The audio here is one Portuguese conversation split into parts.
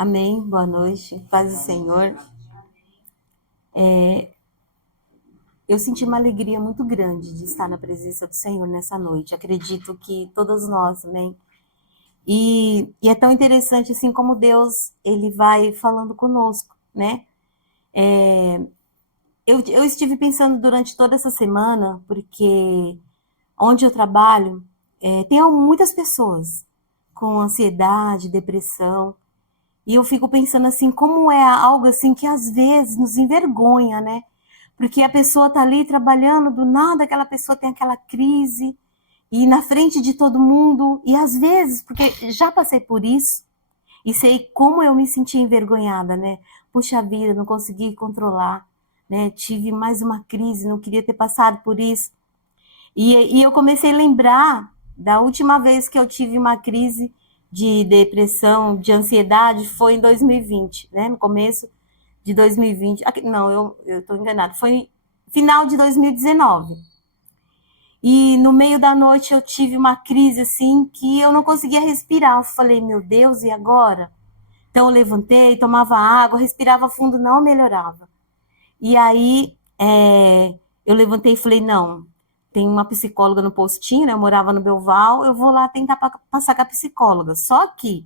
Amém, boa noite, paz do Senhor. Eu senti uma alegria muito grande de estar na presença do Senhor nessa noite. Acredito que todos nós, amém. E é tão interessante assim como Deus, ele vai falando conosco, né? Eu estive pensando durante toda essa semana, porque onde eu trabalho, tem muitas pessoas com ansiedade, depressão, e eu fico pensando assim, como é algo assim que às vezes nos envergonha, né? Porque a pessoa tá ali trabalhando, do nada aquela pessoa tem aquela crise, e na frente de todo mundo, e às vezes, porque já passei por isso, e sei como eu me senti envergonhada, né? Puxa vida, não consegui controlar, né? Tive mais uma crise, não queria ter passado por isso. E eu comecei a lembrar da última vez que eu tive uma crise de depressão, de ansiedade, foi em 2020, né? No começo de 2020. Não, eu estou enganada. Foi final de 2019. E no meio da noite eu tive uma crise assim que eu não conseguia respirar. Eu falei, meu Deus, e agora? Então eu levantei, tomava água, respirava fundo, não melhorava. E aí eu levantei e falei, não, tem uma psicóloga no postinho, né? Eu morava no Belval, eu vou lá tentar passar com a psicóloga. Só que,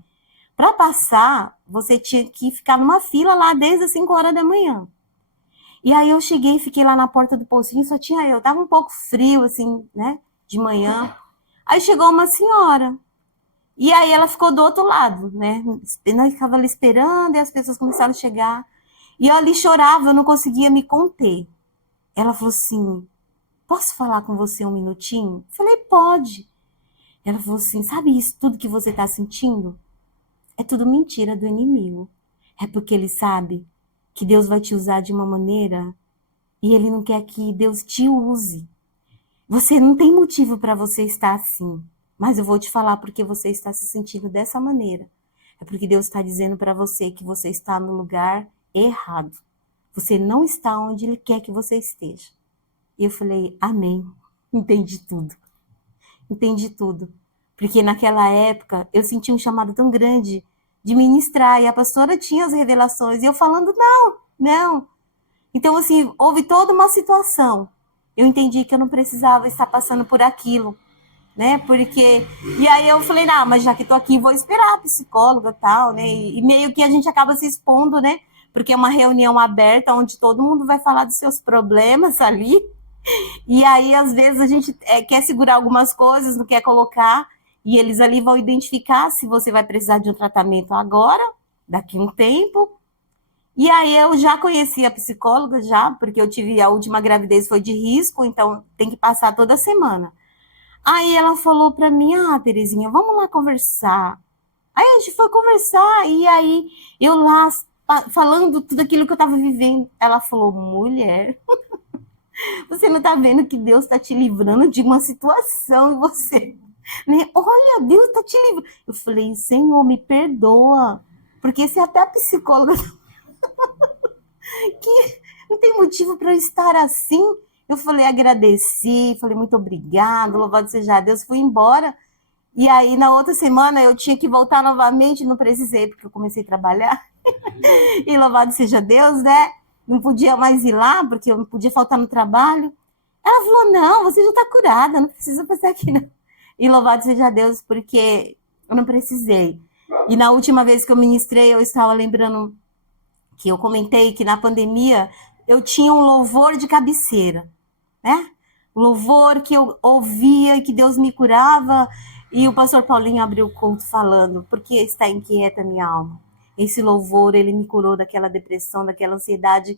para passar, você tinha que ficar numa fila lá desde as 5 horas da manhã. E aí eu cheguei, fiquei lá na porta do postinho, só tinha eu. Tava um pouco frio, assim, né? De manhã. Aí chegou uma senhora. E aí ela ficou do outro lado, né? Nós ficava ali esperando e as pessoas começaram a chegar. E eu ali chorava, eu não conseguia me conter. Ela falou assim: posso falar com você um minutinho? Falei, pode. Ela falou assim: sabe isso tudo que você está sentindo? É tudo mentira do inimigo. É porque ele sabe que Deus vai te usar de uma maneira e ele não quer que Deus te use. Você não tem motivo para você estar assim, mas eu vou te falar porque você está se sentindo dessa maneira. É porque Deus está dizendo para você que você está no lugar errado. Você não está onde Ele quer que você esteja. E eu falei, amém. Entendi tudo. Entendi tudo. Porque naquela época eu senti um chamado tão grande de ministrar e a pastora tinha as revelações e eu falando, não, não. Então, assim, houve toda uma situação. Eu entendi que eu não precisava estar passando por aquilo, né? Porque. E aí eu falei, não, mas já que tô aqui, vou esperar a psicóloga e tal, né? E meio que a gente acaba se expondo, né? Porque é uma reunião aberta onde todo mundo vai falar dos seus problemas ali. E aí, às vezes, a gente quer segurar algumas coisas, não quer colocar, e eles ali vão identificar se você vai precisar de um tratamento agora, daqui a um tempo. E aí eu já conheci a psicóloga, já, porque eu tive a última gravidez foi de risco, então tem que passar toda semana. Aí ela falou para mim, Terezinha, vamos lá conversar. Aí a gente foi conversar, e aí eu lá falando tudo aquilo que eu estava vivendo. Ela falou, mulher, você não está vendo que Deus está te livrando de uma situação e você, né? Olha, Deus está te livrando. Eu falei, Senhor, me perdoa, porque se até a psicóloga que não tem motivo para eu estar assim. Eu falei, agradeci, falei, muito obrigado, louvado seja Deus, fui embora. E aí, na outra semana, eu tinha que voltar novamente, não precisei, porque eu comecei a trabalhar. E louvado seja Deus, né? Não podia mais ir lá, porque eu não podia faltar no trabalho. Ela falou, não, você já está curada, não precisa passar aqui, não. E louvado seja Deus, porque eu não precisei. E na última vez que eu ministrei, eu estava lembrando que eu comentei que na pandemia eu tinha um louvor de cabeceira, né? Louvor que eu ouvia e que Deus me curava. E o pastor Paulinho abriu o culto falando, porque está inquieta minha alma. Esse louvor, ele me curou daquela depressão, daquela ansiedade.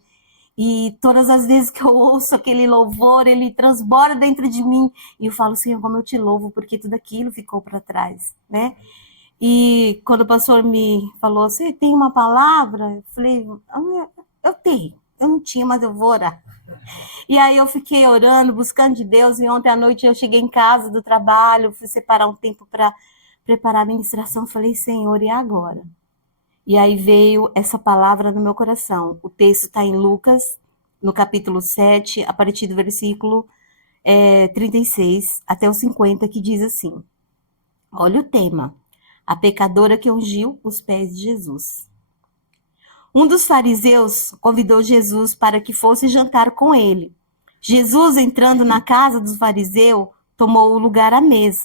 E todas as vezes que eu ouço aquele louvor, ele transborda dentro de mim. E eu falo, Senhor, como eu te louvo, porque tudo aquilo ficou para trás, né? E quando o pastor me falou, você tem uma palavra? Eu falei, eu tenho. Eu não tinha, mas eu vou orar. E aí eu fiquei orando, buscando de Deus, e ontem à noite eu cheguei em casa do trabalho, fui separar um tempo para preparar a ministração, falei, Senhor, e agora? E aí veio essa palavra no meu coração. O texto está em Lucas, no capítulo 7, a partir do versículo 36 até o 50, que diz assim, olha o tema, a pecadora que ungiu os pés de Jesus. Um dos fariseus convidou Jesus para que fosse jantar com ele. Jesus, entrando na casa do fariseu, tomou o lugar à mesa.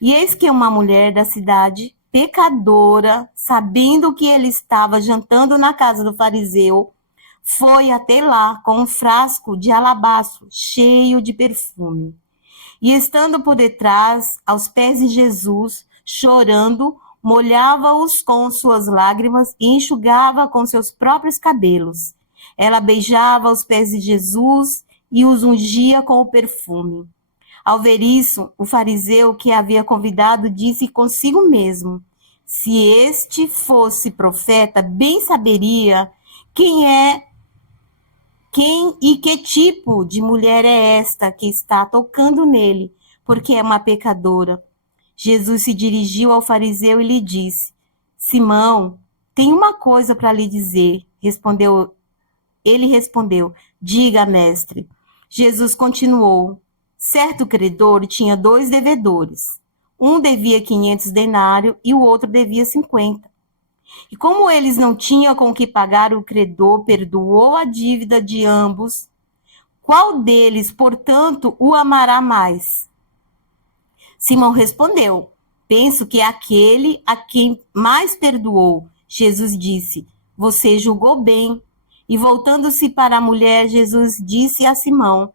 E eis que uma mulher da cidade, pecadora, sabendo que ele estava jantando na casa do fariseu, foi até lá com um frasco de alabastro cheio de perfume. E estando por detrás, aos pés de Jesus, chorando, molhava-os com suas lágrimas e enxugava com seus próprios cabelos. Ela beijava os pés de Jesus e os ungia com o perfume. Ao ver isso, o fariseu que a havia convidado disse consigo mesmo: se este fosse profeta, bem saberia quem e que tipo de mulher é esta que está tocando nele, porque é uma pecadora. Jesus se dirigiu ao fariseu e lhe disse: Simão, tenho uma coisa para lhe dizer. Ele respondeu: diga, mestre. Jesus continuou: certo credor tinha 2 devedores. Um devia 500 denários e o outro devia 50. E como eles não tinham com que pagar, o credor perdoou a dívida de ambos. Qual deles, portanto, o amará mais? Simão respondeu: penso que é aquele a quem mais perdoou. Jesus disse: você julgou bem. E voltando-se para a mulher, Jesus disse a Simão: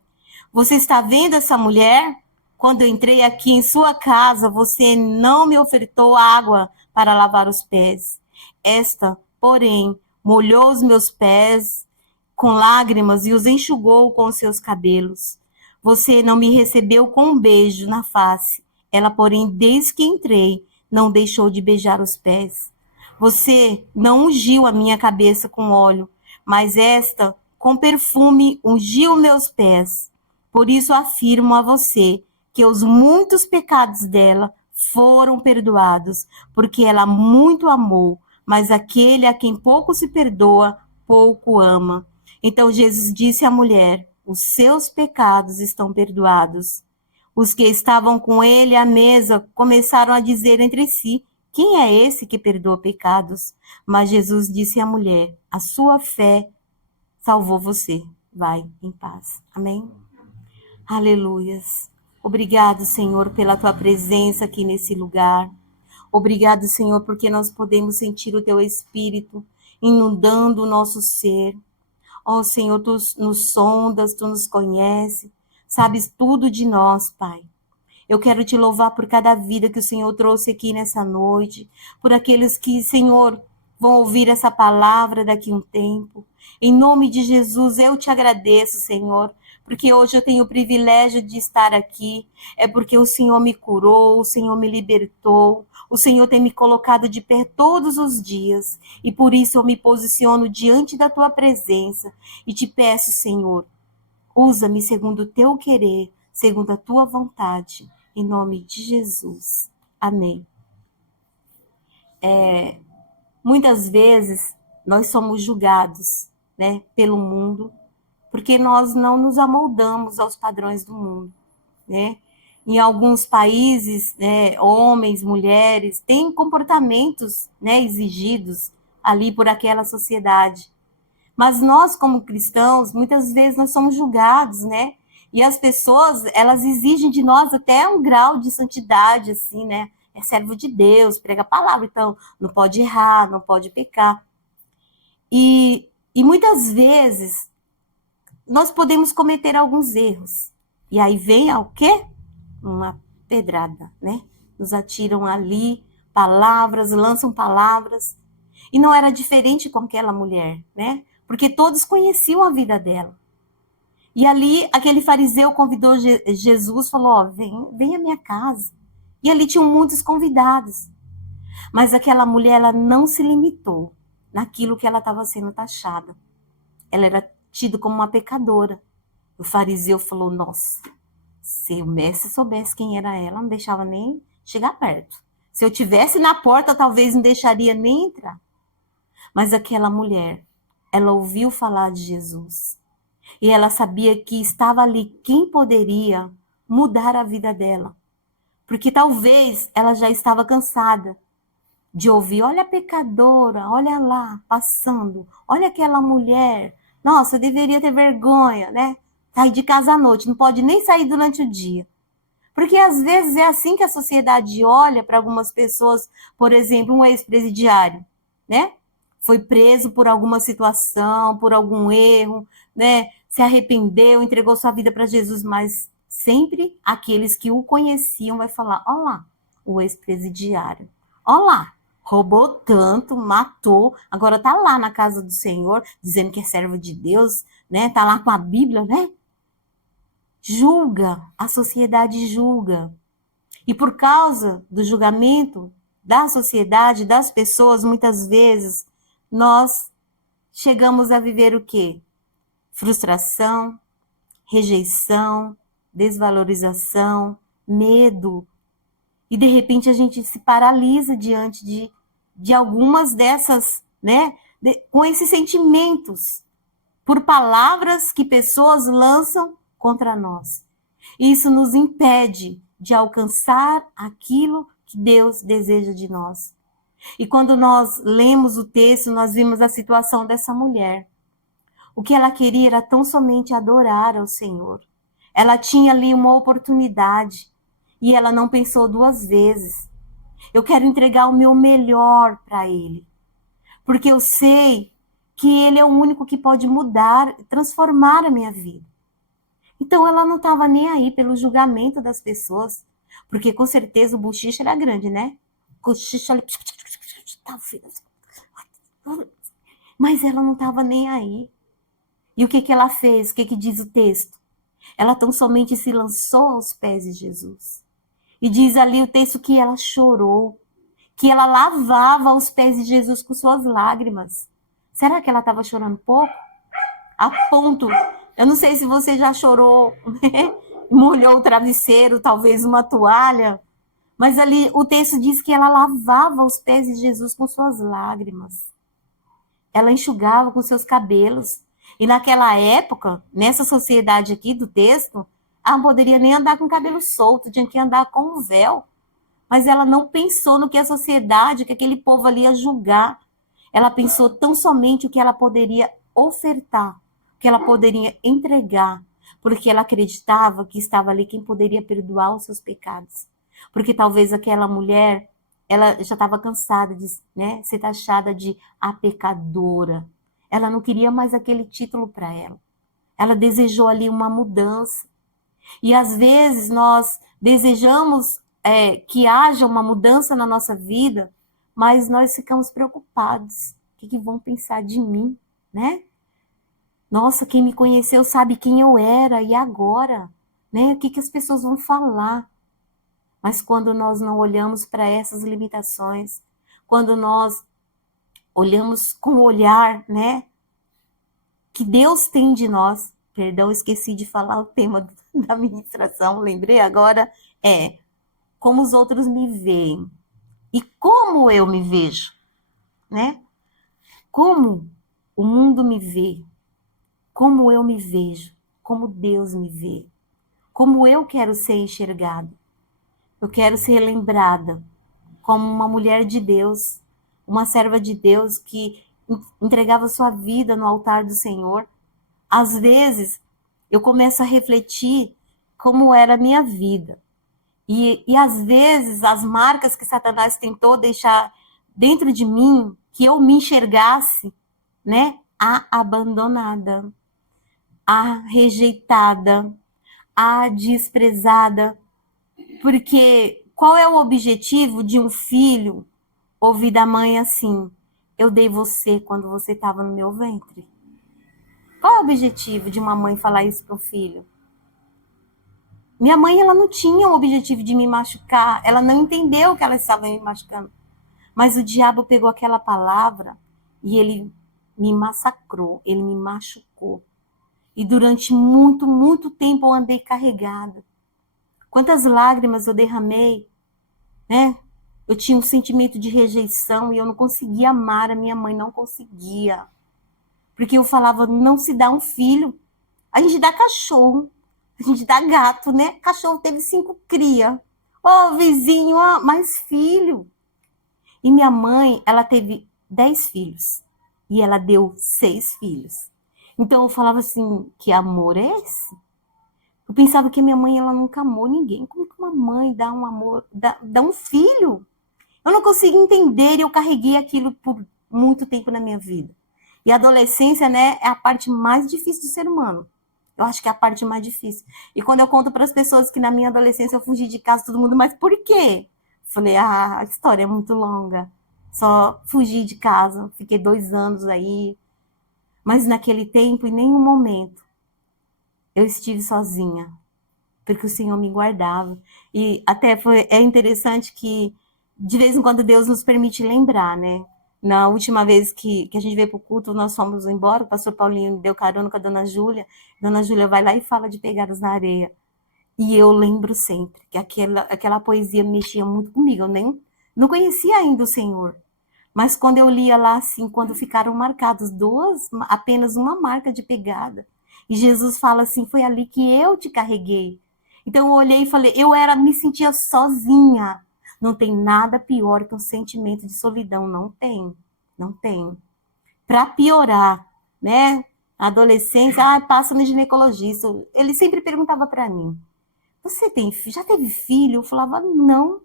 você está vendo essa mulher? Quando eu entrei aqui em sua casa, você não me ofertou água para lavar os pés. Esta, porém, molhou os meus pés com lágrimas e os enxugou com os seus cabelos. Você não me recebeu com um beijo na face. Ela, porém, desde que entrei, não deixou de beijar os pés. Você não ungiu a minha cabeça com óleo, mas esta, com perfume, ungiu meus pés. Por isso afirmo a você que os muitos pecados dela foram perdoados, porque ela muito amou, mas aquele a quem pouco se perdoa, pouco ama. Então Jesus disse à mulher: os seus pecados estão perdoados. Os que estavam com ele à mesa começaram a dizer entre si: quem é esse que perdoa pecados? Mas Jesus disse à mulher: a sua fé salvou você. Vai em paz. Amém? Aleluias. Obrigado, Senhor, pela tua presença aqui nesse lugar. Obrigado, Senhor, porque nós podemos sentir o teu Espírito inundando o nosso ser. Ó, Senhor, tu nos sondas, tu nos conheces, sabes tudo de nós, Pai. Eu quero te louvar por cada vida que o Senhor trouxe aqui nessa noite, por aqueles que, Senhor, vão ouvir essa palavra daqui a um tempo. Em nome de Jesus, eu te agradeço, Senhor, porque hoje eu tenho o privilégio de estar aqui. É porque o Senhor me curou, o Senhor me libertou, o Senhor tem me colocado de pé todos os dias. E por isso eu me posiciono diante da tua presença e te peço, Senhor, usa-me segundo o teu querer, segundo a tua vontade. Em nome de Jesus. Amém. Muitas vezes nós somos julgados, né, pelo mundo, porque nós não nos amoldamos aos padrões do mundo, né? Em alguns países, né, homens, mulheres, têm comportamentos, né, exigidos ali por aquela sociedade. Mas nós, como cristãos, muitas vezes nós somos julgados, né? E as pessoas, elas exigem de nós até um grau de santidade, assim, né? É servo de Deus, prega a palavra, então não pode errar, não pode pecar. E muitas vezes nós podemos cometer alguns erros. E aí vem o quê? Uma pedrada, né? Nos atiram ali palavras, lançam palavras. E não era diferente com aquela mulher, né? Porque todos conheciam a vida dela. E ali, aquele fariseu convidou Jesus, falou, ó, vem à minha casa. E ali tinham muitos convidados. Mas aquela mulher, ela não se limitou naquilo que ela estava sendo taxada. Ela era tida como uma pecadora. O fariseu falou, nossa, se o mestre soubesse quem era ela, não deixava nem chegar perto. Se eu tivesse na porta, talvez não deixaria nem entrar. Mas aquela mulher, ela ouviu falar de Jesus. E ela sabia que estava ali quem poderia mudar a vida dela. Porque talvez ela já estava cansada de ouvir, olha a pecadora, olha lá, passando, olha aquela mulher, nossa, eu deveria ter vergonha, né? Sair de casa à noite, não pode nem sair durante o dia. Porque às vezes é assim que a sociedade olha para algumas pessoas, por exemplo, um ex-presidiário, né? Foi preso por alguma situação, por algum erro, né? Se arrependeu, entregou sua vida para Jesus, mas sempre aqueles que o conheciam vai falar: "Ó lá, o ex-presidiário. Ó lá, roubou tanto, matou, agora tá lá na casa do Senhor, dizendo que é servo de Deus, né? Tá lá com a Bíblia, né? Julga, a sociedade julga. E por causa do julgamento da sociedade, das pessoas, muitas vezes, nós chegamos a viver o quê? Frustração, rejeição, desvalorização, medo. E de repente a gente se paralisa diante de algumas dessas, né? Com esses sentimentos, por palavras que pessoas lançam contra nós. Isso nos impede de alcançar aquilo que Deus deseja de nós. E quando nós lemos o texto, nós vimos a situação dessa mulher. O que ela queria era tão somente adorar ao Senhor. Ela tinha ali uma oportunidade e ela não pensou duas vezes. Eu quero entregar o meu melhor para Ele, porque eu sei que Ele é o único que pode mudar, transformar a minha vida. Então ela não estava nem aí pelo julgamento das pessoas, porque com certeza o bochicho era grande, né? O bochicho ali. Mas ela não estava nem aí. E o que, que ela fez? O que, que diz o texto? Ela tão somente se lançou aos pés de Jesus. E diz ali o texto que ela chorou, que ela lavava os pés de Jesus com suas lágrimas. Será que ela estava chorando pouco? A ponto, eu não sei se você já chorou, né? Molhou o travesseiro, talvez uma toalha, mas ali o texto diz que ela lavava os pés de Jesus com suas lágrimas. Ela enxugava com seus cabelos. E naquela época, nessa sociedade aqui do texto, ela não poderia nem andar com o cabelo solto, tinha que andar com um véu. Mas ela não pensou no que a sociedade, que aquele povo ali ia julgar. Ela pensou tão somente o que ela poderia ofertar, o que ela poderia entregar, porque ela acreditava que estava ali quem poderia perdoar os seus pecados. Porque talvez aquela mulher, ela já estava cansada de, né, ser taxada de a pecadora. Ela não queria mais aquele título para ela. Ela desejou ali uma mudança. E às vezes nós desejamos que haja uma mudança na nossa vida, mas nós ficamos preocupados. O que vão pensar de mim, né? Nossa, quem me conheceu sabe quem eu era e agora, né? O que as pessoas vão falar? Mas quando nós não olhamos para essas limitações, quando nós olhamos com o olhar, né, que Deus tem de nós, perdão, esqueci de falar o tema da ministração, lembrei agora, como os outros me veem e como eu me vejo, né? Como o mundo me vê, como eu me vejo, como Deus me vê, como eu quero ser enxergada. Eu quero ser lembrada como uma mulher de Deus, uma serva de Deus que entregava sua vida no altar do Senhor. Às vezes, eu começo a refletir como era a minha vida. E às vezes, as marcas que Satanás tentou deixar dentro de mim, que eu me enxergasse, né? A abandonada, a rejeitada, a desprezada. Porque qual é o objetivo de um filho ouvir da mãe assim: eu dei você quando você estava no meu ventre? Qual é o objetivo de uma mãe falar isso para o filho? Minha mãe, ela não tinha o objetivo de me machucar, ela não entendeu que ela estava me machucando. Mas o diabo pegou aquela palavra e ele me massacrou, ele me machucou. E durante muito, muito tempo eu andei carregada. Quantas lágrimas eu derramei, né? Eu tinha um sentimento de rejeição e eu não conseguia amar a minha mãe, não conseguia. Porque eu falava, não se dá um filho. A gente dá cachorro, a gente dá gato, né? Cachorro teve 5 cria. Ô, vizinho, mais filho. E minha mãe, ela teve 10 filhos. E ela deu 6 filhos. Então eu falava assim, que amor é esse? Eu pensava que minha mãe, ela nunca amou ninguém. Como que uma mãe dá um amor, dá um filho? Eu não conseguia entender e eu carreguei aquilo por muito tempo na minha vida. E a adolescência, né, é a parte mais difícil do ser humano. Eu acho que é a parte mais difícil. E quando eu conto para as pessoas que na minha adolescência eu fugi de casa, todo mundo, mas por quê? Falei, a história é muito longa. Só fugi de casa, fiquei 2 anos aí. Mas naquele tempo, em nenhum momento, eu estive sozinha, porque o Senhor me guardava. E até é interessante que, de vez em quando, Deus nos permite lembrar, né? Na última vez que a gente veio para o culto, nós fomos embora, o pastor Paulinho me deu carona com a dona Júlia. Dona Júlia vai lá e fala de pegadas na areia. E eu lembro sempre que aquela poesia mexia muito comigo. Eu nem não conhecia ainda o Senhor. Mas quando eu lia lá, assim, quando ficaram marcadas apenas uma marca de pegada, e Jesus fala assim, foi ali que eu te carreguei. Então eu olhei e falei, me sentia sozinha. Não tem nada pior que um sentimento de solidão, não tem, não tem. Para piorar, né? A adolescência, passa no ginecologista. Ele sempre perguntava para mim, já teve filho? Eu falava, não.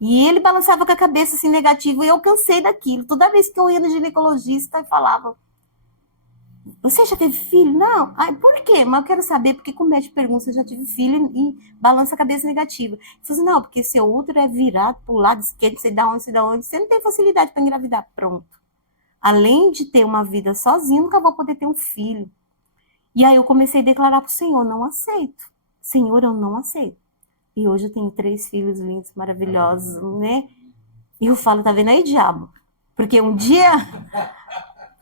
E ele balançava com a cabeça assim, negativo, e eu cansei daquilo. Toda vez que eu ia no ginecologista, eu falava, você já teve filho? Não. Ai, por quê? Mas eu quero saber, porque como o médico pergunta se eu já tive filho e balança a cabeça negativa. Eu falei assim, não, porque seu útero é virado pro lado esquerdo, sei da onde, você não tem facilidade para engravidar. Pronto. Além de ter uma vida sozinha, nunca vou poder ter um filho. E aí eu comecei a declarar pro Senhor, não aceito. Senhor, eu não aceito. E hoje eu tenho 3 filhos lindos, maravilhosos, né? E eu falo, tá vendo aí, diabo? Porque um dia,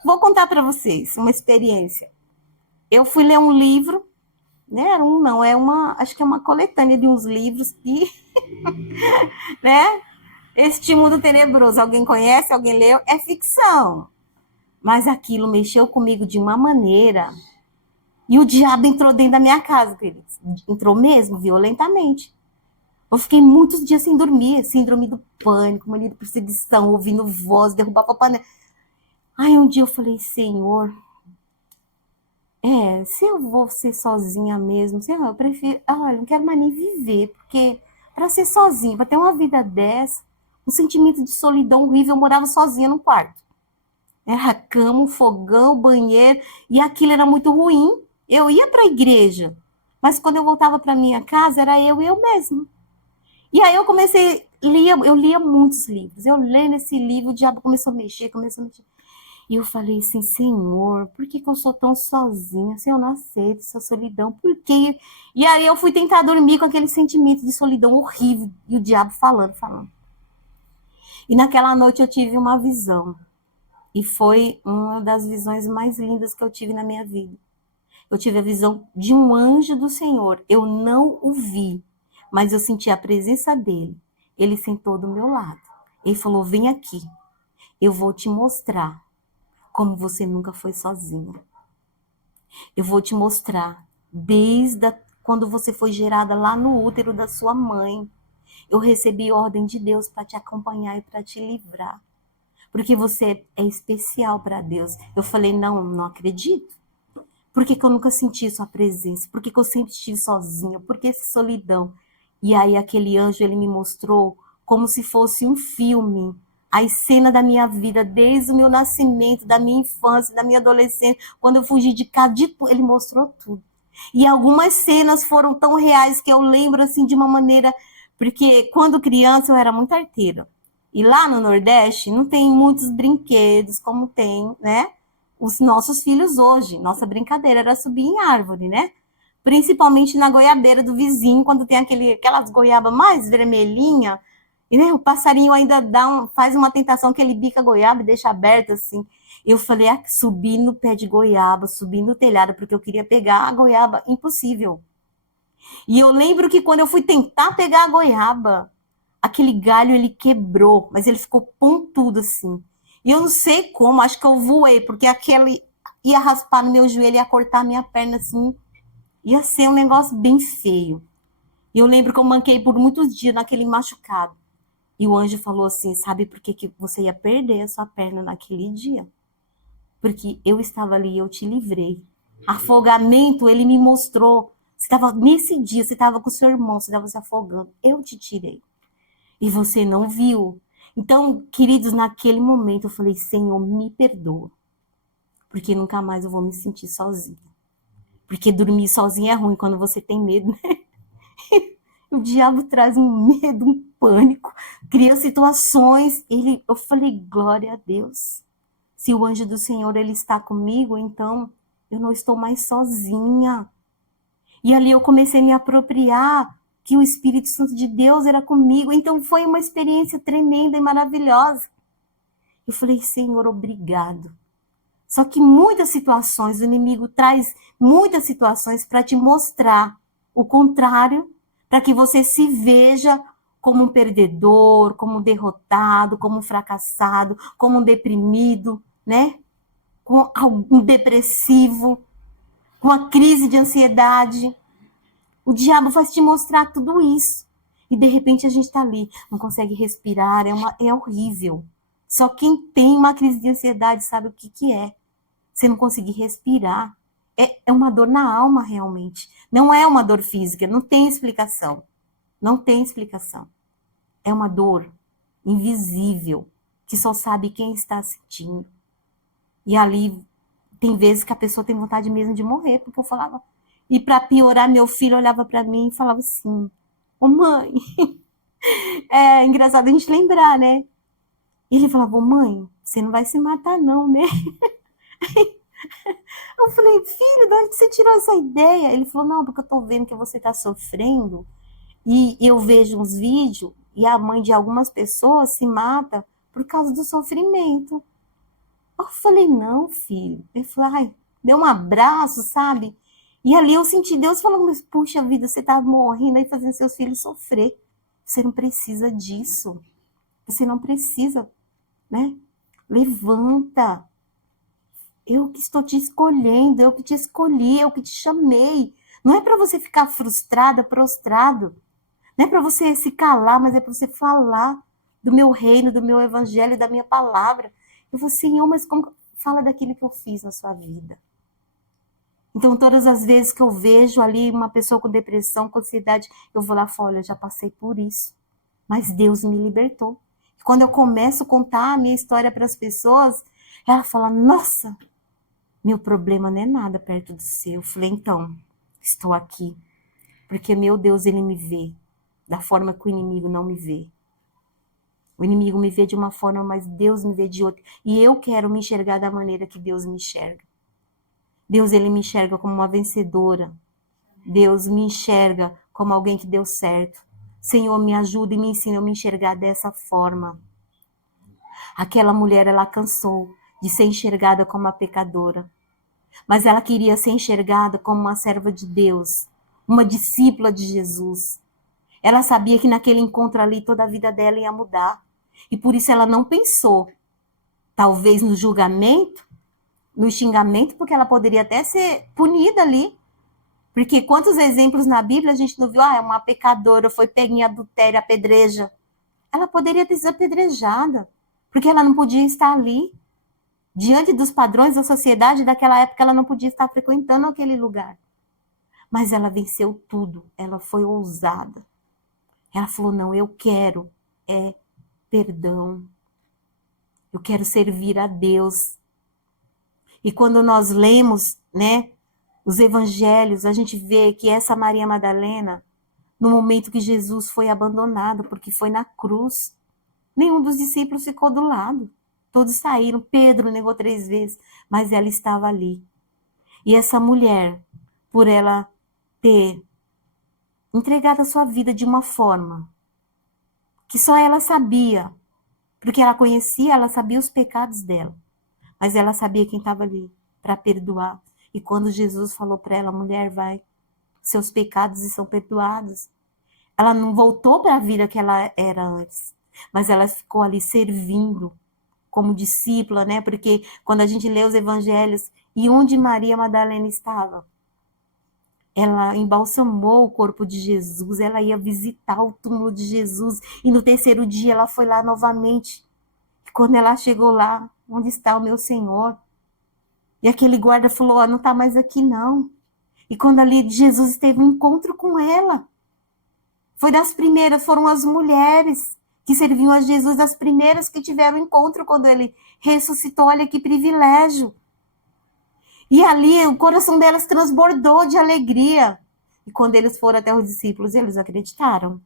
vou contar para vocês uma experiência. Eu fui ler um livro, né? Não, acho que é uma coletânea de uns livros que, né? Este Mundo Tenebroso, alguém conhece? Alguém leu? É ficção. Mas aquilo mexeu comigo de uma maneira. E o diabo entrou dentro da minha casa, queridos. Entrou mesmo, violentamente. Eu fiquei muitos dias sem dormir, síndrome do pânico, mania de perseguição, ouvindo voz, derrubava a panela. Aí um dia eu falei, Senhor, se eu vou ser sozinha mesmo, Senhor, eu prefiro, eu não quero mais nem viver, porque para ser sozinha, para ter uma vida dessa, um sentimento de solidão horrível, eu morava sozinha no quarto. Era a cama, um fogão, um banheiro, e aquilo era muito ruim. Eu ia para a igreja, mas quando eu voltava para minha casa, era eu e eu mesma. E aí eu eu lia muitos livros. Eu lendo esse livro, o diabo começou a mexer. E eu falei assim, Senhor, por que que eu sou tão sozinha? Assim, eu não aceito essa solidão. Por quê? E aí eu fui tentar dormir com aquele sentimento de solidão horrível. E o diabo falando, falando. E naquela noite eu tive uma visão. E foi uma das visões mais lindas que eu tive na minha vida. Eu tive a visão de um anjo do Senhor. Eu não o vi, mas eu senti a presença dele. Ele sentou do meu lado. Ele falou, vem aqui. Eu vou te mostrar como você nunca foi sozinha. Eu vou te mostrar quando você foi gerada lá no útero da sua mãe. Eu recebi ordem de Deus para te acompanhar e para te livrar. Porque você é especial para Deus. Eu falei, não acredito. Por que eu nunca senti sua presença? Por que eu sempre estive sozinha? Por que essa solidão? E aí aquele anjo, ele me mostrou como se fosse um filme, a cena da minha vida, desde o meu nascimento, da minha infância, da minha adolescência, quando eu fugi de casa, ele mostrou tudo. E algumas cenas foram tão reais que eu lembro assim de uma maneira, porque quando criança eu era muito arteira. E lá no Nordeste não tem muitos brinquedos como tem, né? Os nossos filhos hoje. Nossa brincadeira era subir em árvore, né? Principalmente na goiabeira do vizinho, quando tem aquelas goiabas mais vermelhinha, e né, o passarinho ainda faz uma tentação que ele bica a goiaba e deixa aberta assim. Eu falei, subir no pé de goiaba, subir no telhado, porque eu queria pegar a goiaba, impossível. E eu lembro que quando eu fui tentar pegar a goiaba, aquele galho ele quebrou, mas ele ficou pontudo assim. E eu não sei como, acho que eu voei, porque aquele ia raspar no meu joelho, ia cortar a minha perna assim. Ia ser um negócio bem feio. E eu lembro que eu manquei por muitos dias naquele machucado. E o anjo falou assim: sabe por que que você ia perder a sua perna naquele dia? Porque eu estava ali e eu te livrei. Afogamento, ele me mostrou. Você estava nesse dia, você estava com o seu irmão, você estava se afogando. Eu te tirei. E você não viu. Então, queridos, naquele momento eu falei: Senhor, me perdoa. Porque nunca mais eu vou me sentir sozinha. Porque dormir sozinha é ruim quando você tem medo, né? O diabo traz um medo, um pânico, cria situações. Eu falei: glória a Deus. Se o anjo do Senhor ele está comigo, então eu não estou mais sozinha. E ali eu comecei a me apropriar que o Espírito Santo de Deus era comigo. Então foi uma experiência tremenda e maravilhosa. Eu falei: Senhor, obrigado. Só que muitas situações, o inimigo traz muitas situações para te mostrar o contrário, para que você se veja como um perdedor, como um derrotado, como um fracassado, como um deprimido, né? Com um depressivo, com uma crise de ansiedade. O diabo vai te mostrar tudo isso. E de repente a gente está ali, não consegue respirar, é horrível. Só quem tem uma crise de ansiedade sabe o que, que é. Você não conseguir respirar. É uma dor na alma, realmente. Não é uma dor física, não tem explicação. Não tem explicação. É uma dor invisível, que só sabe quem está sentindo. E ali, tem vezes que a pessoa tem vontade mesmo de morrer, porque eu falava. E para piorar, meu filho olhava para mim e falava assim: Ô mãe, é engraçado a gente lembrar, né? E ele falava: Ô mãe, você não vai se matar, não, né? Eu falei: filho, de onde você tirou essa ideia? Ele falou: não, porque eu tô vendo que você tá sofrendo e eu vejo uns vídeos e a mãe de algumas pessoas se mata por causa do sofrimento. Eu falei: não, filho. Ele falou: ai, deu um abraço, sabe? E ali eu senti Deus falando: mas puxa vida, você tá morrendo aí fazendo seus filhos sofrer. Você não precisa disso. Você não precisa, né? Levanta. Eu que estou te escolhendo, eu que te escolhi, eu que te chamei. Não é para você ficar frustrada, prostrado. Não é para você se calar, mas é para você falar do meu reino, do meu evangelho, da minha palavra. Eu falei: Senhor, mas como fala daquilo que eu fiz na sua vida? Então, todas as vezes que eu vejo ali uma pessoa com depressão, com ansiedade, eu vou lá e falo: olha, eu já passei por isso. Mas Deus me libertou. Quando eu começo a contar a minha história para as pessoas, ela fala: nossa, meu problema não é nada perto do seu. Eu falei: então, estou aqui. Porque meu Deus, ele me vê da forma que o inimigo não me vê. O inimigo me vê de uma forma, mas Deus me vê de outra. E eu quero me enxergar da maneira que Deus me enxerga. Deus, ele me enxerga como uma vencedora. Deus me enxerga como alguém que deu certo. Senhor, me ajuda e me ensina a me enxergar dessa forma. Aquela mulher, ela cansou de ser enxergada como uma pecadora. Mas ela queria ser enxergada como uma serva de Deus, uma discípula de Jesus. Ela sabia que naquele encontro ali toda a vida dela ia mudar. E por isso ela não pensou, talvez no julgamento, no xingamento, porque ela poderia até ser punida ali. Porque quantos exemplos na Bíblia a gente não viu? Ah, é uma pecadora, foi pega em adultério, apedreja. Ela poderia ter sido apedrejada, porque ela não podia estar ali. Diante dos padrões da sociedade daquela época, ela não podia estar frequentando aquele lugar. Mas ela venceu tudo, ela foi ousada. Ela falou: não, eu quero perdão. Eu quero servir a Deus. E quando nós lemos, né, os evangelhos, a gente vê que essa Maria Madalena, no momento que Jesus foi abandonado, porque foi na cruz, nenhum dos discípulos ficou do lado. Todos saíram. Pedro negou 3 vezes, mas ela estava ali. E essa mulher, por ela ter entregado a sua vida de uma forma que só ela sabia, porque ela conhecia, ela sabia os pecados dela, mas ela sabia quem estava ali para perdoar. E quando Jesus falou para ela: mulher, vai, seus pecados são perdoados, ela não voltou para a vida que ela era antes, mas ela ficou ali servindo como discípula, né? Porque quando a gente lê os evangelhos, e onde Maria Madalena estava? ela embalsamou o corpo de Jesus, ela ia visitar o túmulo de Jesus, e no terceiro dia ela foi lá novamente. E quando ela chegou lá, onde está o meu Senhor? E aquele guarda falou, não está mais aqui não. E quando ali Jesus teve um encontro com ela, foi das primeiras, foram as mulheres que serviam a Jesus, as primeiras que tiveram encontro quando ele ressuscitou. Olha que privilégio. E ali o coração delas transbordou de alegria. E quando eles foram até os discípulos, eles acreditaram?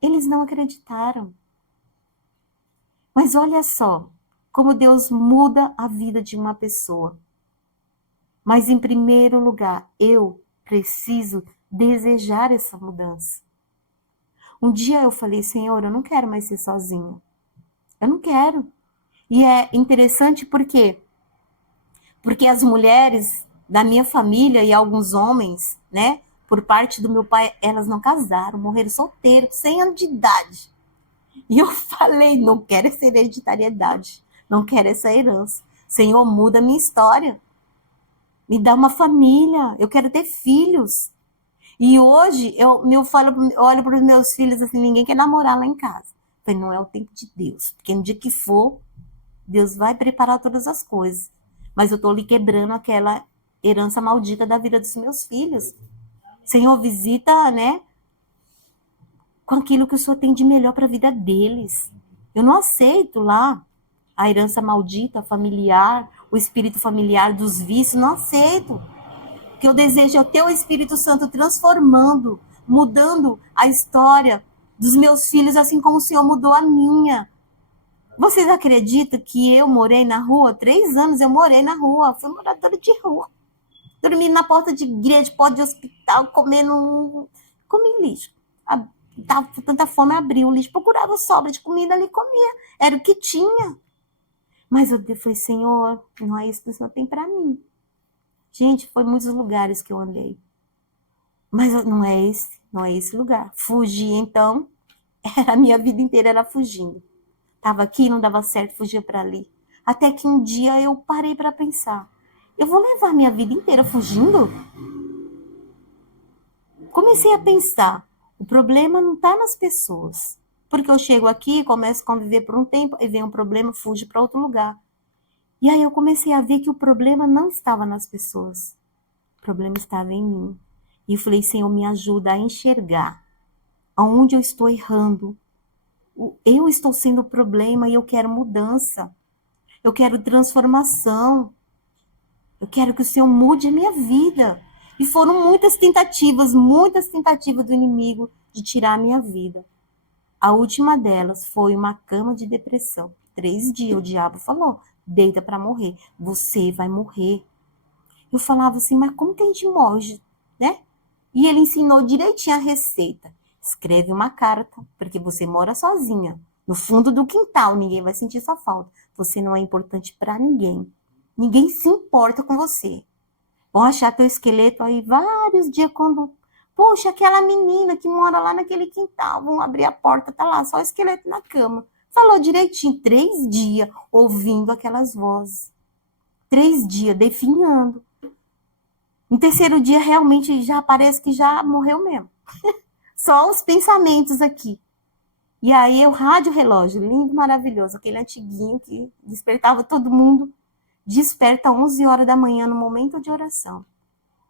Eles não acreditaram. Mas olha só, como Deus muda a vida de uma pessoa. Mas em primeiro lugar, eu preciso desejar essa mudança. Um dia eu falei, Senhor, eu não quero mais ser sozinha. Eu não quero. E é interessante porque as mulheres da minha família e alguns homens, né, por parte do meu pai, elas não casaram, morreram solteiros, 100 anos de idade. E eu falei, não quero essa hereditariedade, não quero essa herança. Senhor, muda a minha história. Me dá uma família, eu quero ter filhos. E hoje eu olho para os meus filhos assim, ninguém quer namorar lá em casa. Eu falei, não é o tempo de Deus, porque no dia que for, Deus vai preparar todas as coisas. Mas eu estou lhe quebrando aquela herança maldita da vida dos meus filhos. Senhor, visita, né, com aquilo que o Senhor tem de melhor para a vida deles. Eu não aceito lá a herança maldita familiar, o espírito familiar dos vícios, não aceito. O que eu desejo é o teu Espírito Santo transformando, mudando a história dos meus filhos, assim como o Senhor mudou a minha. Vocês acreditam que eu morei na rua? 3 anos eu morei na rua, fui moradora de rua. Dormi na porta de igreja, porta de hospital, comi lixo. Tava com tanta fome, abri o lixo, procurava sobra de comida ali, comia. Era o que tinha. Mas eu falei, Senhor, não é isso que o Senhor tem para mim. Gente, foi muitos lugares que eu andei. Mas não é esse lugar. Fugi, então, a minha vida inteira era fugindo. Tava aqui, não dava certo, fugia para ali. Até que um dia eu parei para pensar. Eu vou levar minha vida inteira fugindo? Comecei a pensar. O problema não está nas pessoas. Porque eu chego aqui, começo a conviver por um tempo, e vem um problema, fujo para outro lugar. E aí eu comecei a ver que o problema não estava nas pessoas. O problema estava em mim. E eu falei, Senhor, me ajuda a enxergar aonde eu estou errando. Eu estou sendo o problema e eu quero mudança. Eu quero transformação. Eu quero que o Senhor mude a minha vida. E foram muitas tentativas do inimigo de tirar a minha vida. A última delas foi uma cama de depressão. 3 dias o diabo falou, deita para morrer. Você vai morrer. Eu falava assim, mas como que a gente morre, né? E ele ensinou direitinho a receita. Escreve uma carta, porque você mora sozinha, no fundo do quintal, ninguém vai sentir sua falta. Você não é importante para ninguém. Ninguém se importa com você. Vão achar teu esqueleto aí vários dias quando... Poxa, aquela menina que mora lá naquele quintal, vão abrir a porta, tá lá, só o esqueleto na cama. Falou direitinho, 3 dias ouvindo aquelas vozes. 3 dias definhando. No terceiro dia, realmente, já parece que já morreu mesmo. Só os pensamentos aqui. E aí, o rádio relógio, lindo, maravilhoso, aquele antiguinho que despertava todo mundo, desperta 11 horas da manhã no momento de oração.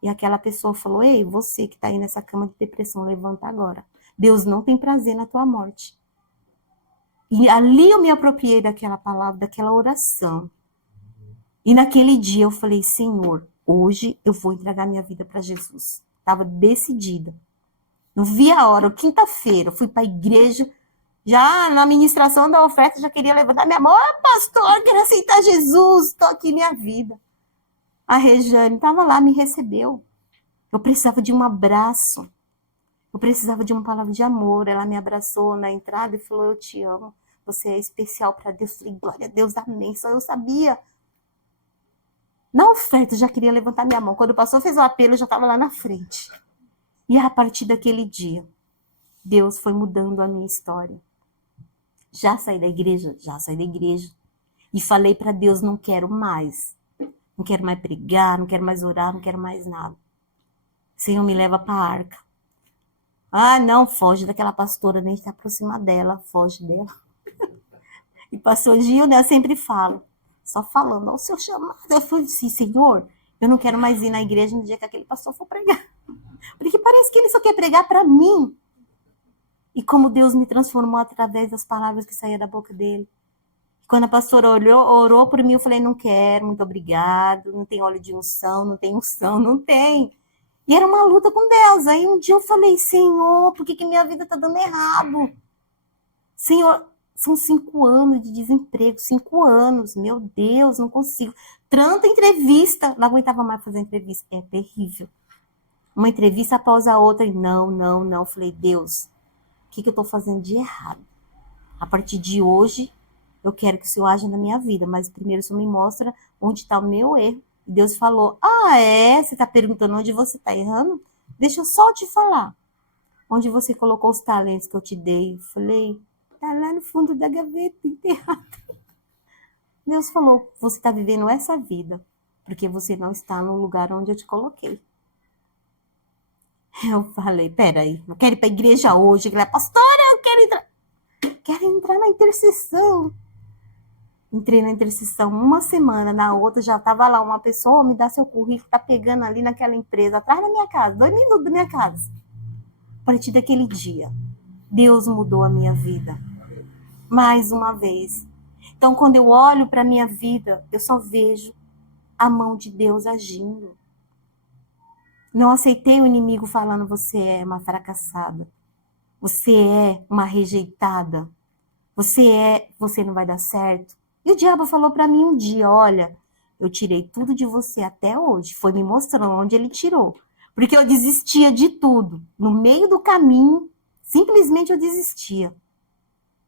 E aquela pessoa falou, ei, você que está aí nessa cama de depressão, levanta agora. Deus não tem prazer na tua morte. E ali eu me apropriei daquela palavra, daquela oração. E naquele dia eu falei, Senhor, hoje eu vou entregar minha vida para Jesus. Estava decidida. Não vi a hora. Quinta-feira, fui para a igreja. Já na ministração da oferta, já queria levantar minha mão. Pastor, quero aceitar Jesus. Estou aqui minha vida. A Rejane estava lá, me recebeu. Eu precisava de um abraço. Eu precisava de uma palavra de amor. Ela me abraçou na entrada e falou, eu te amo. Você é especial para Deus. Eu falei, glória a Deus, amém. Só eu sabia. Na oferta, eu já queria levantar minha mão. Quando o pastor fez o apelo, eu já estava lá na frente. E a partir daquele dia, Deus foi mudando a minha história. Já saí da igreja? Já saí da igreja. E falei para Deus, não quero mais. Não quero mais pregar, não quero mais orar, não quero mais nada. Senhor, me leva para a arca. Ah, não, foge daquela pastora, nem se aproximar dela, foge dela. E pastor Gil, né, eu sempre falo, só falando, o seu chamado. Eu falei assim, Senhor, eu não quero mais ir na igreja no dia que aquele pastor for pregar. Porque parece que ele só quer pregar para mim. E como Deus me transformou através das palavras que saíam da boca dele. Quando a pastora orou por mim, eu falei, não quero, muito obrigado, não tem óleo de unção, não tem unção, não tem. E era uma luta com Deus. Aí um dia eu falei, Senhor, por que minha vida está dando errado? Senhor, são 5 anos de desemprego, 5 anos, meu Deus, não consigo. Tanta entrevista, não aguentava mais fazer entrevista, é terrível. Uma entrevista após a outra, e não. Falei, Deus, o que eu estou fazendo de errado? A partir de hoje, eu quero que o Senhor haja na minha vida, mas primeiro o Senhor me mostra onde está o meu erro. E Deus falou, você está perguntando onde você está errando? Deixa eu só te falar. Onde você colocou os talentos que eu te dei? Eu falei, tá lá no fundo da gaveta, enterrado. Deus falou, você está vivendo essa vida, porque você não está no lugar onde eu te coloquei. Eu falei, peraí, não quero ir para a igreja hoje. Ele, pastora, eu quero entrar na intercessão. Entrei na intercessão uma semana, na outra já estava lá uma pessoa, me dá seu currículo, tá pegando ali naquela empresa, atrás da minha casa, 2 minutos da minha casa. A partir daquele dia, Deus mudou a minha vida. Mais uma vez. Então, quando eu olho para a minha vida, eu só vejo a mão de Deus agindo. Não aceitei o inimigo falando, você é uma fracassada. Você é uma rejeitada. Você não vai dar certo. E o diabo falou para mim um dia, olha, eu tirei tudo de você até hoje. Foi me mostrando onde ele tirou. Porque eu desistia de tudo. No meio do caminho, simplesmente eu desistia.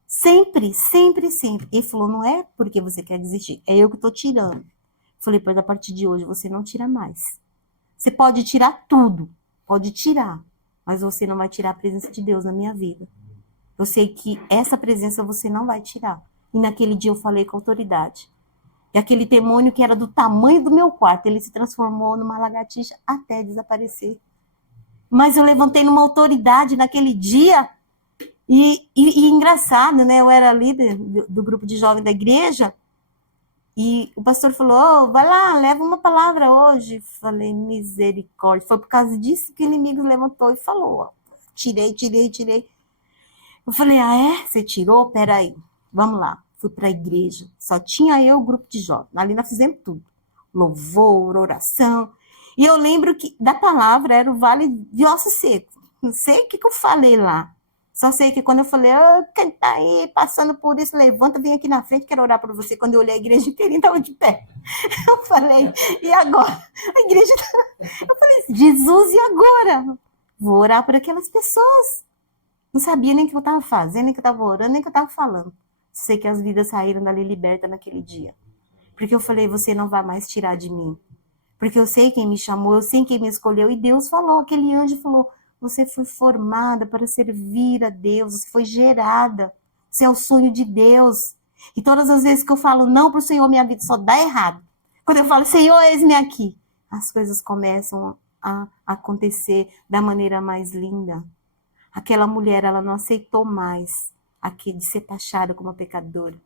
Sempre. Ele falou, não é porque você quer desistir, é eu que estou tirando. Falei, pois a partir de hoje você não tira mais. Você pode tirar tudo, pode tirar, mas você não vai tirar a presença de Deus na minha vida. Eu sei que essa presença você não vai tirar. E naquele dia eu falei com autoridade. E aquele demônio que era do tamanho do meu quarto, ele se transformou numa lagartixa até desaparecer. Mas eu levantei numa autoridade naquele dia. E engraçado, né? Eu era líder do grupo de jovens da igreja. E o pastor falou, vai lá, leva uma palavra hoje. Falei, misericórdia. Foi por causa disso que o inimigo levantou e falou. Tirei. Eu falei, você tirou? Peraí, vamos lá. Fui para a igreja, só tinha eu o grupo de jovens. Ali nós fizemos tudo. Louvor, oração. E eu lembro que da palavra era o vale de ossos secos. Não sei o que eu falei lá. Só sei que quando eu falei, quem tá aí passando por isso, levanta, vem aqui na frente, quero orar por você. Quando eu olhei a igreja inteira, estava de pé. Eu falei, e agora? A igreja Eu falei, Jesus, e agora? Vou orar por aquelas pessoas. Não sabia nem o que eu estava fazendo, nem o que eu estava orando, nem o que eu estava falando. Sei que as vidas saíram dali libertas naquele dia. Porque eu falei, você não vai mais tirar de mim. Porque eu sei quem me chamou, eu sei quem me escolheu. E Deus falou, aquele anjo falou, você foi formada para servir a Deus, você foi gerada. Você é o sonho de Deus. E todas as vezes que eu falo não para o Senhor, minha vida só dá errado. Quando eu falo, Senhor, eis-me aqui, as coisas começam a acontecer da maneira mais linda. Aquela mulher, ela não aceitou mais de ser taxada como uma pecadora.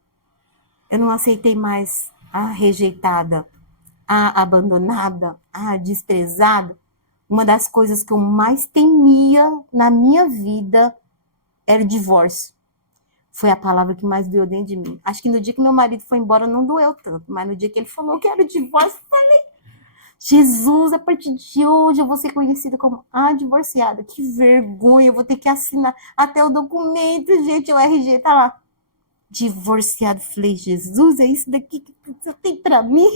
Eu não aceitei mais a rejeitada, a abandonada, a desprezada. Uma das coisas que eu mais temia na minha vida era o divórcio. Foi a palavra que mais doeu dentro de mim. Acho que no dia que meu marido foi embora não doeu tanto, mas no dia que ele falou que era o divórcio, eu falei, Jesus, a partir de hoje eu vou ser conhecida como a divorciada. Que vergonha, eu vou ter que assinar até o documento, gente, o RG tá lá. Divorciado. Falei, Jesus, é isso daqui que você tem pra mim?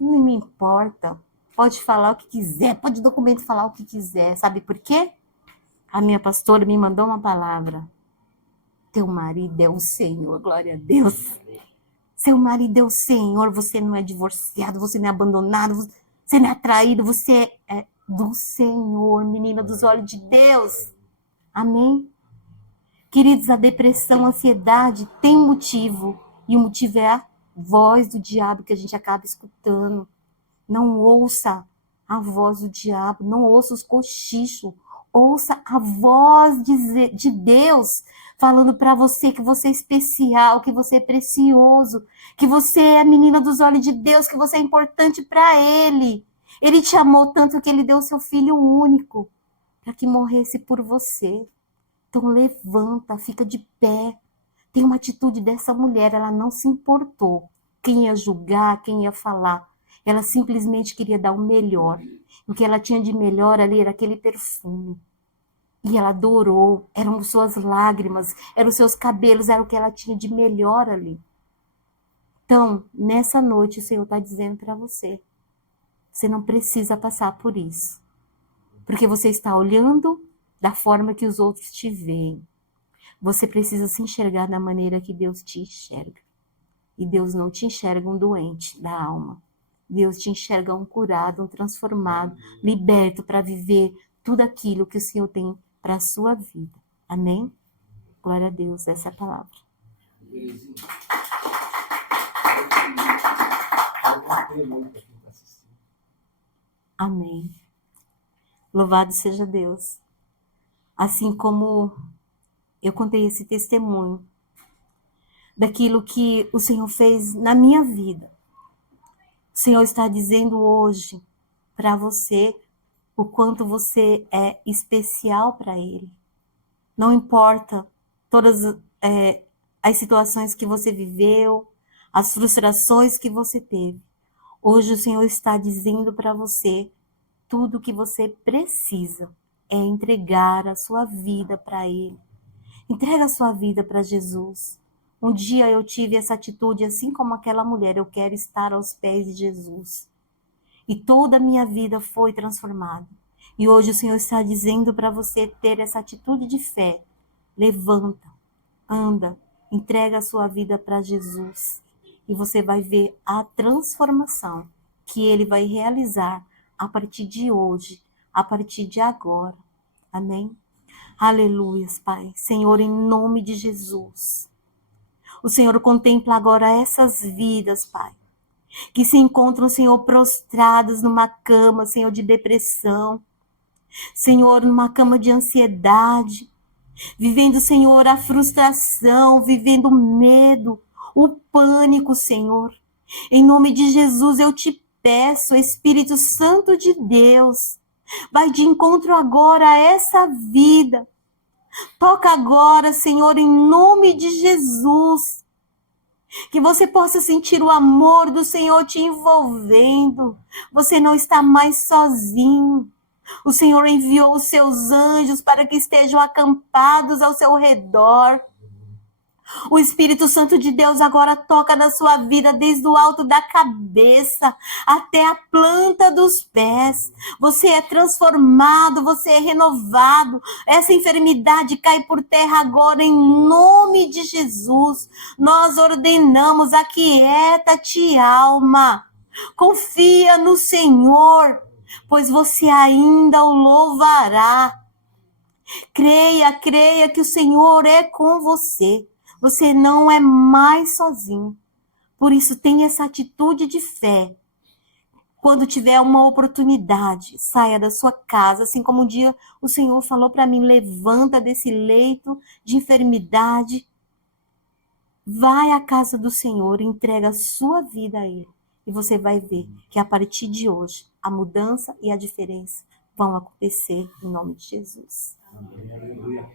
Não me importa. Pode falar o que quiser, pode o documento falar o que quiser. Sabe por quê? A minha pastora me mandou uma palavra. Teu marido é o Senhor, glória a Deus. Seu marido é o Senhor, você não é divorciado, você não é abandonado, você não é traído, você é do Senhor, menina dos olhos de Deus. Amém? Queridos, a depressão, a ansiedade tem um motivo, e o motivo é a voz do diabo que a gente acaba escutando. Não ouça a voz do diabo, não ouça os cochichos, ouça a voz de Deus falando para você que você é especial, que você é precioso, que você é a menina dos olhos de Deus, que você é importante para Ele. Ele te amou tanto que Ele deu seu Filho único para que morresse por você. Então levanta, fica de pé. Tem uma atitude dessa mulher, ela não se importou quem ia julgar, quem ia falar. Ela simplesmente queria dar o melhor. O que ela tinha de melhor ali era aquele perfume. E ela adorou, eram suas lágrimas, eram os seus cabelos, era o que ela tinha de melhor ali. Então, nessa noite, o Senhor está dizendo para você, você não precisa passar por isso. Porque você está olhando da forma que os outros te veem. Você precisa se enxergar da maneira que Deus te enxerga. E Deus não te enxerga um doente da alma. Deus te enxerga um curado, um transformado, liberto para viver tudo aquilo que o Senhor tem para a sua vida. Amém? Glória a Deus, essa é a palavra. Amém. Louvado seja Deus. Assim como eu contei esse testemunho daquilo que o Senhor fez na minha vida. O Senhor está dizendo hoje para você o quanto você é especial para Ele. Não importa todas as situações que você viveu, as frustrações que você teve. Hoje o Senhor está dizendo para você tudo o que você precisa é entregar a sua vida para Ele. Entrega a sua vida para Jesus. Um dia eu tive essa atitude assim como aquela mulher, eu quero estar aos pés de Jesus. E toda a minha vida foi transformada. E hoje o Senhor está dizendo para você ter essa atitude de fé. Levanta, anda, entrega a sua vida para Jesus. E você vai ver a transformação que Ele vai realizar a partir de hoje, a partir de agora. Amém? Aleluias, Pai. Senhor, em nome de Jesus. O Senhor contempla agora essas vidas, Pai, que se encontram, Senhor, prostradas numa cama, Senhor, de depressão. Senhor, numa cama de ansiedade. Vivendo, Senhor, a frustração, vivendo o medo, o pânico, Senhor. Em nome de Jesus, eu te peço, Espírito Santo de Deus, vai de encontro agora a essa vida. Toca agora, Senhor, em nome de Jesus. Que você possa sentir o amor do Senhor te envolvendo. Você não está mais sozinho. O Senhor enviou os seus anjos para que estejam acampados ao seu redor. O Espírito Santo de Deus agora toca na sua vida desde o alto da cabeça até a planta dos pés. Você é transformado, você é renovado. Essa enfermidade cai por terra agora em nome de Jesus. Nós ordenamos, aquieta-te, alma. Confia no Senhor, pois você ainda o louvará. Creia que o Senhor é com você. Você não é mais sozinho. Por isso, tenha essa atitude de fé. Quando tiver uma oportunidade, saia da sua casa, assim como um dia o Senhor falou para mim, levanta desse leito de enfermidade, vai à casa do Senhor, entrega a sua vida a Ele. E você vai ver que a partir de hoje, a mudança e a diferença vão acontecer em nome de Jesus. Aleluia.